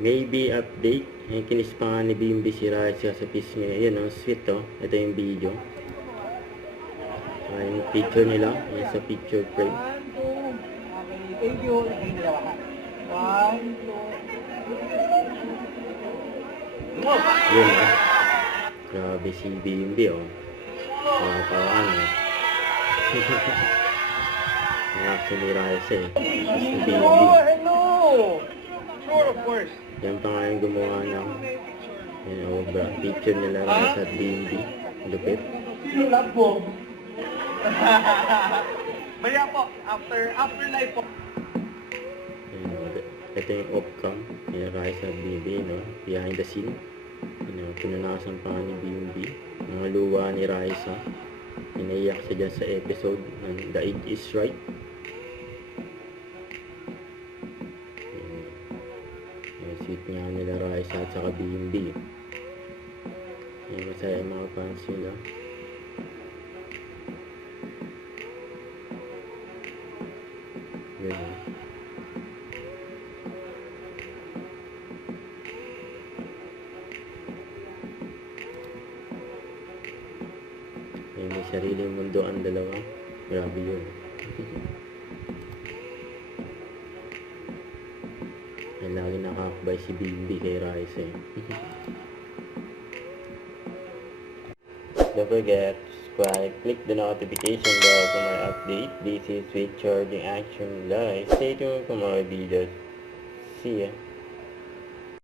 Maybe update. Yung kinis pa nga ni Bimbi si Raisa sa piece niya. Yun, sweet to. Ito yung video. Yung picture nila. Yan sa picture frame. 1, 2. Okay, thank you. Naging dalawa ka. 1, 2. Yun grabe si Bimbi parang reaction ni Raisa si Bimbi. Hello! Sure, of course. Yan pa nga yung gumawa ng picture nila Raisa at Bimbi. Lupit. Sino love po? Maya po, after live po. Ito yung off-cam ni Raisa at Bimbi, behind the scene. Pinunasan pa ni Bimbi mga luwa ni Raisa. Inaiyak siya dyan sa episode ng The Age is Right. Sweet nga nila Raisa at saka Bimbi. Masaya yung mga fans nila. May sariling mundo ang dalawa. Grabe yun. Ay lagi nakakabay si Bimbi kay Raisa. Don't forget to subscribe, click the notification bell for my update. This is Sweet Charging Action Live. Stay tuned for more videos. See ya.